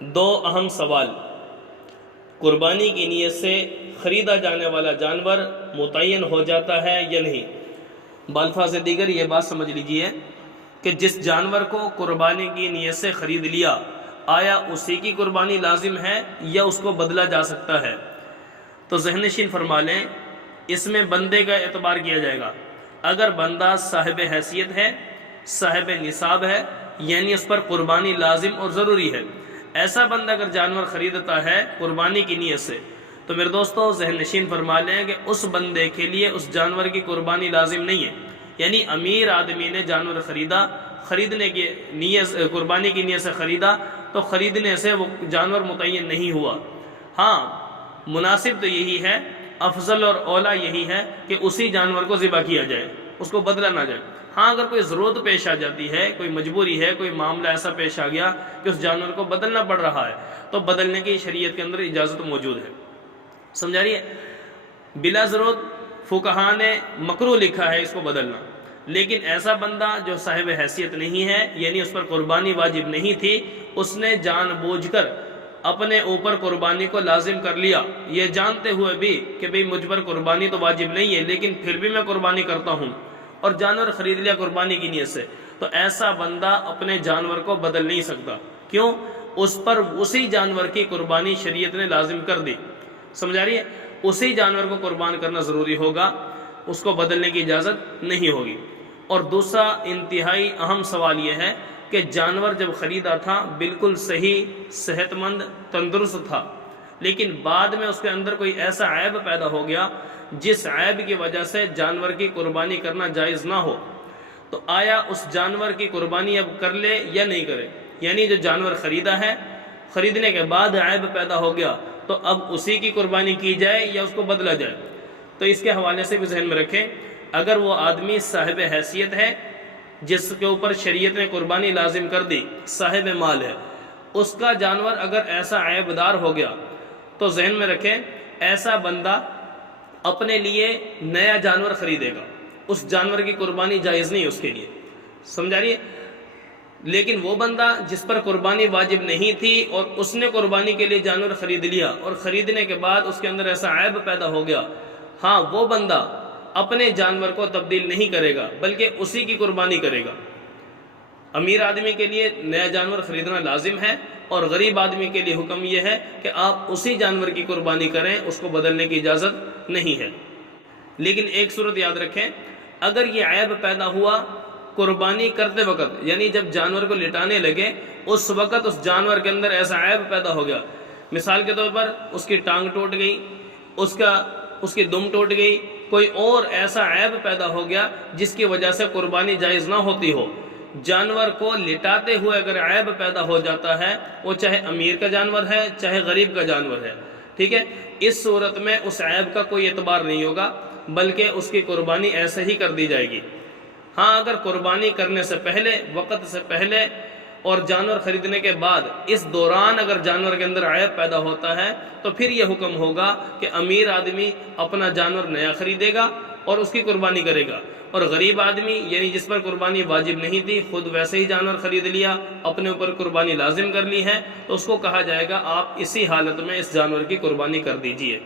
دو اہم سوال: قربانی کی نیت سے خریدا جانے والا جانور متعین ہو جاتا ہے یا نہیں؟ بالفاظ دیگر یہ بات سمجھ لیجئے کہ جس جانور کو قربانی کی نیت سے خرید لیا، آیا اسی کی قربانی لازم ہے یا اس کو بدلا جا سکتا ہے؟ تو ذہن نشین فرما لیں، اس میں بندے کا اعتبار کیا جائے گا۔ اگر بندہ صاحب حیثیت ہے، صاحب نصاب ہے، یعنی اس پر قربانی لازم اور ضروری ہے، ایسا بندہ اگر جانور خریدتا ہے قربانی کی نیت سے، تو میرے دوستو ذہن نشین فرما لیں کہ اس بندے کے لیے اس جانور کی قربانی لازم نہیں ہے۔ یعنی امیر آدمی نے جانور خریدا، خریدنے کی نیت، قربانی کی نیت سے خریدا، تو خریدنے سے وہ جانور متعین نہیں ہوا۔ ہاں، مناسب تو یہی ہے، افضل اور اولا یہی ہے کہ اسی جانور کو ذبح کیا جائے، اس کو بدلا نہ جائے۔ ہاں، اگر کوئی ضرورت پیش آ جاتی ہے، کوئی مجبوری ہے، کوئی معاملہ ایسا پیش آ گیا کہ اس جانور کو بدلنا پڑ رہا ہے، تو بدلنے کی شریعت کے اندر اجازت موجود ہے۔ سمجھا رہی ہے؟ بلا ضرورت فقہاء نے مکروہ لکھا ہے اس کو بدلنا، لیکن ایسا بندہ جو صاحب حیثیت نہیں ہے، یعنی اس پر قربانی واجب نہیں تھی، اس نے جان بوجھ کر اپنے اوپر قربانی کو لازم کر لیا، یہ جانتے ہوئے بھی کہ بھئی مجھ پر قربانی تو واجب نہیں ہے، لیکن پھر بھی میں قربانی کرتا ہوں، اور جانور خرید لیا قربانی کی نیت سے، تو ایسا بندہ اپنے جانور کو بدل نہیں سکتا۔ کیوں؟ اس پر اسی جانور کی قربانی شریعت نے لازم کر دی۔ سمجھا رہی ہے؟ اسی جانور کو قربان کرنا ضروری ہوگا، اس کو بدلنے کی اجازت نہیں ہوگی۔ اور دوسرا انتہائی اہم سوال یہ ہے کہ جانور جب خریدا تھا بالکل صحیح، صحت مند، تندرست تھا، لیکن بعد میں اس کے اندر کوئی ایسا عیب پیدا ہو گیا جس عیب کی وجہ سے جانور کی قربانی کرنا جائز نہ ہو، تو آیا اس جانور کی قربانی اب کر لے یا نہیں کرے؟ یعنی جو جانور خریدا ہے، خریدنے کے بعد عیب پیدا ہو گیا، تو اب اسی کی قربانی کی جائے یا اس کو بدلا جائے؟ تو اس کے حوالے سے بھی ذہن میں رکھیں، اگر وہ آدمی صاحب حیثیت ہے جس کے اوپر شریعت نے قربانی لازم کر دی، صاحب مال ہے، اس کا جانور اگر ایسا عیب دار ہو گیا، تو ذہن میں رکھیں ایسا بندہ اپنے لیے نیا جانور خریدے گا، اس جانور کی قربانی جائز نہیں اس کے لیے۔ سمجھا رہی ہے؟ لیکن وہ بندہ جس پر قربانی واجب نہیں تھی اور اس نے قربانی کے لیے جانور خرید لیا، اور خریدنے کے بعد اس کے اندر ایسا عیب پیدا ہو گیا، ہاں وہ بندہ اپنے جانور کو تبدیل نہیں کرے گا بلکہ اسی کی قربانی کرے گا۔ امیر آدمی کے لیے نیا جانور خریدنا لازم ہے، اور غریب آدمی کے لیے حکم یہ ہے کہ آپ اسی جانور کی قربانی کریں، اس کو بدلنے کی اجازت نہیں ہے۔ لیکن ایک صورت یاد رکھیں، اگر یہ عیب پیدا ہوا قربانی کرتے وقت، یعنی جب جانور کو لٹانے لگے اس وقت اس جانور کے اندر ایسا عیب پیدا ہو گیا، مثال کے طور پر اس کی ٹانگ ٹوٹ گئی، اس کی دم ٹوٹ گئی، کوئی اور ایسا عیب پیدا ہو گیا جس کی وجہ سے قربانی جائز نہ ہوتی ہو، جانور کو لٹاتے ہوئے اگر عیب پیدا ہو جاتا ہے، وہ چاہے امیر کا جانور ہے چاہے غریب کا جانور ہے، ٹھیک ہے، اس صورت میں اس عیب کا کوئی اعتبار نہیں ہوگا بلکہ اس کی قربانی ایسے ہی کر دی جائے گی۔ ہاں، اگر قربانی کرنے سے پہلے، وقت سے پہلے اور جانور خریدنے کے بعد اس دوران اگر جانور کے اندر عیب پیدا ہوتا ہے، تو پھر یہ حکم ہوگا کہ امیر آدمی اپنا جانور نیا خریدے گا اور اس کی قربانی کرے گا، اور غریب آدمی یعنی جس پر قربانی واجب نہیں تھی، خود ویسے ہی جانور خرید لیا، اپنے اوپر قربانی لازم کر لی ہے، تو اس کو کہا جائے گا آپ اسی حالت میں اس جانور کی قربانی کر دیجئے۔